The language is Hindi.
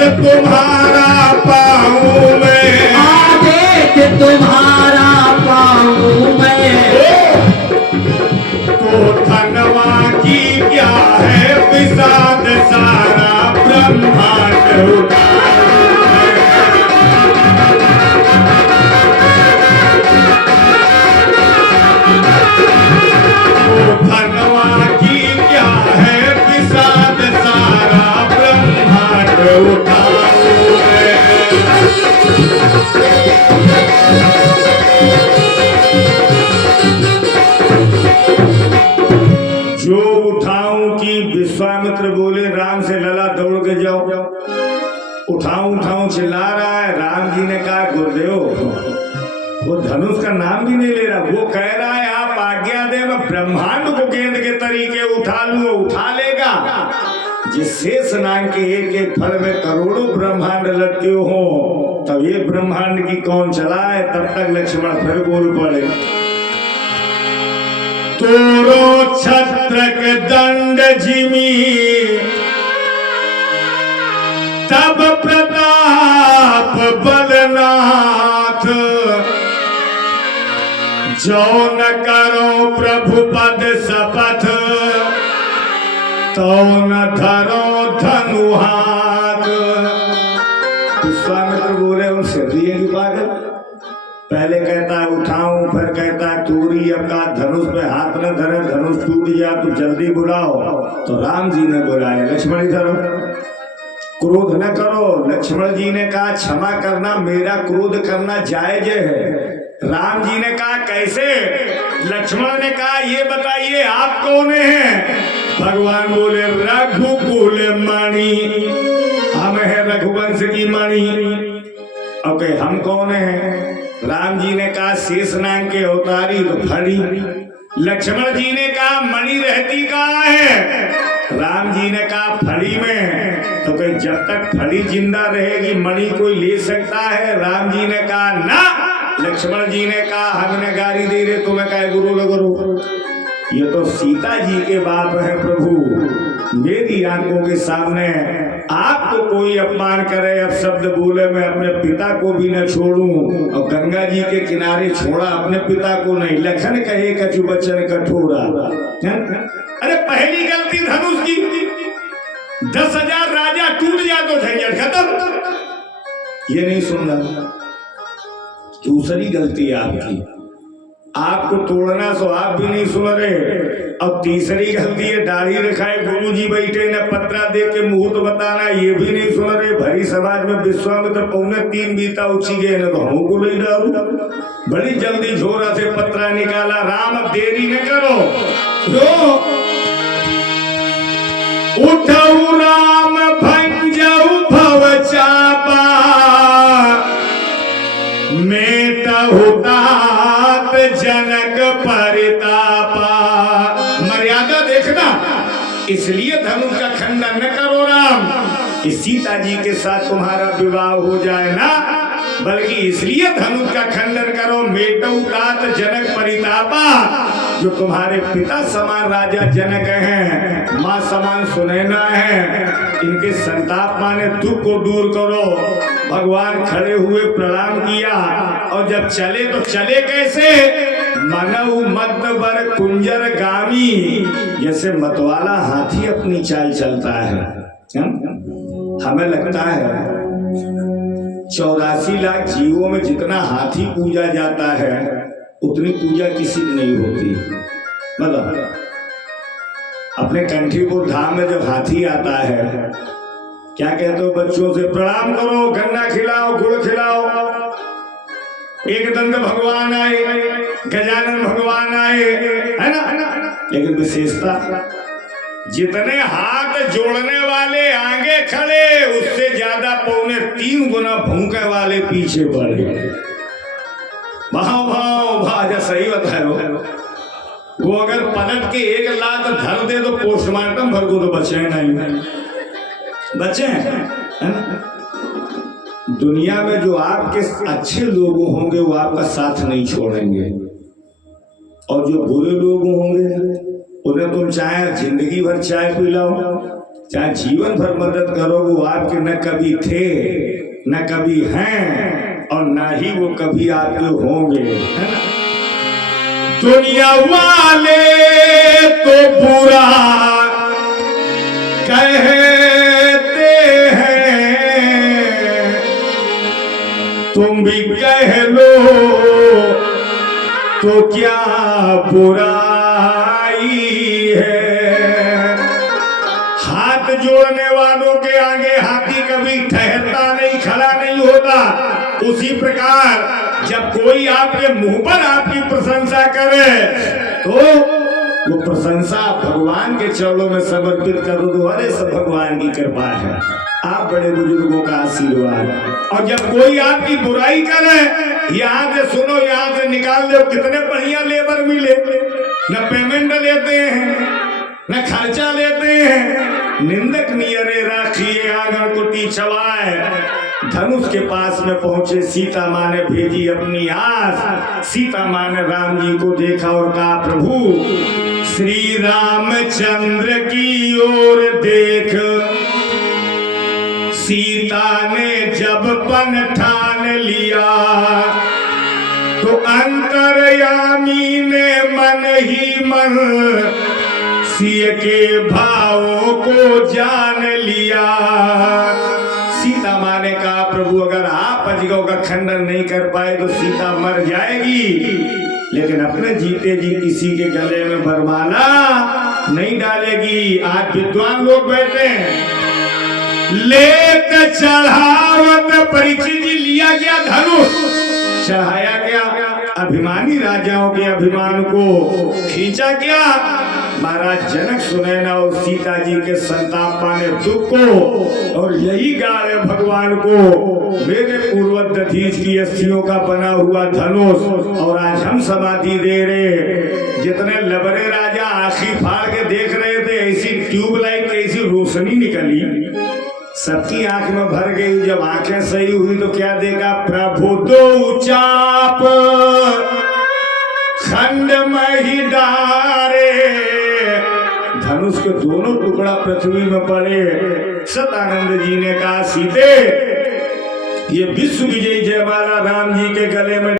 तुम्हारा पाऊं मैं, आदेश तुम्हारा पाऊं मैं। तो धनवा की क्या है विषाद, सारा ब्रह्मांड उठाऊं मैं। तो धनवा की क्या है विषाद, सारा ब्रह्मांड उठाऊं मैं। जो उठाऊं कि विश्वामित्र बोले राम से, लला दौड़ के जाओ। उठाऊं उठाऊं चिल्ला रहा है। राम जी ने कहा गुरुदेव, वो धनुष का नाम भी नहीं ले रहा। वो कह रहा है आप आज्ञा दे, मैं ब्रह्मांड को गेंद के तरीके उठा लूं। उठा लेगा। जिस शेष नाग के एक एक फल में करोड़ों ब्रह्मांड लटके हो, तब ये ब्रह्मांड की कौन चलाए। तब तक लक्ष्मण फिर बोल पड़े, तोरो छत्रक दंड जिमी, तब प्रताप बलनाथ। जो न करो प्रभु पद शपथ, तो न धरो धनु हाथ। विश्वामित्र बोले उनसे दिए की पागल। पहले कहता है उठाऊं, फिर कहता है तूरी अब का धनुष पे हाथ न धरे, धनुष टूट गया तो जल्दी बुलाओ। तो राम जी ने बुलाया, लक्ष्मण इधर, क्रोध न करो। लक्ष्मण जी ने कहा क्षमा करना, मेरा क्रोध करना जायज है। राम जी ने कहा कैसे। लक्ष्मण ने कहा ये बताइए आप कौन हैं। भगवान बोले रघुकुल मणि, हम है रघुवंश की मणि। ओके, हम कौन हैं। राम जी ने कहा शेषनाग के अवतारी फड़ी। लक्ष्मण जी ने कहा मणि रहती कहाँ है। राम जी ने कहा फड़ी में। तो कहीं जब तक फड़ी जिंदा रहेगी मणि कोई ले सकता है। राम जी ने कहा ना। लक्ष्मण जी ने कहा हमने गाली दे रहे तुम्हें कहे गुरु लगो। ये तो सीता जी के बाप है प्रभु, मेरी आंखों के सामने आपको कोई अपमान करे, अब शब्द बोले मैं अपने पिता को भी न छोड़ूं। और गंगा जी के किनारे छोड़ा अपने पिता को नहीं। लखन कहे कछु बचन कठोरा। अरे पहली गलती धनुष की, 10,000 राजा टूट जा तो झंझट खत्म, ये नहीं सुनना। दूसरी गलती आपकी, आपको तोड़ना सो आप भी नहीं सुन रहे। अब तीसरी गलती है दाढ़ी रखाए गुरु जी बैठे न पत्रा दे के मुहूर्त बताना, ये भी नहीं सुन रहे। भरी समाज में विश्वामित्र 2:45 बीता उछी गए न तो हमको नहीं डालू। बड़ी जल्दी झोरा से पत्रा निकाला। राम अब देरी न करो, उठऊ राम भंजऊ भव चापा, में तहुतात जनक परितापा। मर्यादा देखना, इसलिए धनुष का खंडन न करो राम कि सीता जी के साथ तुम्हारा विवाह हो जाए ना, बल्कि इसलिए धनुष का खंडन करो मेटौतात जनक परितापा। जो तुम्हारे पिता समान राजा जनक हैं, माँ समान सुनैना है, इनके संताप माने दुख को दूर करो। भगवान खड़े हुए प्रणाम किया और जब चले तो चले कैसे। मनऊ मद्दबर कुंजर गामी, जैसे मतवाला हाथी अपनी चाल चलता है। हमें लगता है 84 लाख जीवों में जितना हाथी पूजा जाता है उतनी पूजा किसी की नहीं होती। मतलब अपने कंठीपुर धाम में जब हाथी आता है क्या कहते हो, बच्चों से प्रणाम करो, गन्ना खिलाओ, गुड़ खिलाओ। एक दंत भगवान आए, गजानन भगवान आए, है ना। लेकिन विशेषता जितने हाथ जोड़ने वाले आगे खड़े, उससे ज्यादा 3.25 गुना भूखे वाले पीछे बढ़े। भाव सही बताओ। वो अगर पलट के एक लात धर दे तो पोस्टमार्टम भर को तो बचे नहीं, बचे है ना। दुनिया में जो आपके अच्छे लोग होंगे वो आपका साथ नहीं छोड़ेंगे, और जो बुरे लोग होंगे उन्हें तुम चाहे जिंदगी भर चाय पिलाओ, चाहे जीवन भर मदद करो, वो आपके न कभी थे न कभी हैं और ना ही वो कभी आपके होंगे, है ना। दुनिया वाले तो बुरा कहते हैं, तुम भी कह लो तो क्या बुराई है। हाथ जोड़ने वालों के आगे हाथी कभी ठहरता नहीं, खड़ा नहीं होता। उसी प्रकार जब कोई आपके मुंह पर आपकी प्रशंसा करे तो वो प्रशंसा भगवान के चरणों में समर्पित करो तो अरे सब भगवान की कृपा है, आप बड़े बुजुर्गों का आशीर्वाद। और जब कोई आपकी बुराई करे, यहाँ से सुनो, यहाँ से निकाल दो, कितने बढ़िया लेबर मिले, न पेमेंट लेते हैं न खर्चा लेते हैं। निंदक नियरे राखिए आंगन कुटी छवाए। धनुष के पास में पहुंचे, सीता माँ ने भेजी अपनी आस। सीता माँ ने राम जी को देखा और कहा, प्रभु श्री रामचंद्र की ओर देख। सीता ने जब पन ठान लिया तो अंतर्यामी ने मन ही मन सिय के भावों को जान लिया। सीता माँ ने कहा, प्रभु अगर आप अजगों का खंडन नहीं कर पाए तो सीता मर जाएगी, लेकिन अपने जीते जी किसी के गले में वरमाला नहीं डालेगी। आज विद्वान लोग बैठे हैं, लेत चढ़ावत परीक्षित जी लिया गया धनुष, चढ़ाया गया, अभिमानी राजाओं के अभिमान को खींचा गया। महाराज जनक सुनैना और सीता जी के संताप पाने दुख को, और यही गा रहे भगवान को, मेरे पूर्वज दधीच की अस्थियों का बना हुआ धनुष, और आज हम समाधि दे रहे। जितने लबरे राजा आंखें फाड़ के देख रहे थे, ऐसी ट्यूबलाइट ऐसी रोशनी निकली, सबकी आंख में भर गई। जब आंखें सही हुई तो क्या देखा, प्रभु दो चाप खंड में ही डारे। धनुष के दोनों टुकड़ा पृथ्वी में पड़े। सतानंद जी ने कहा, सीते ये विश्व विजयी जयमाला राम जी के गले में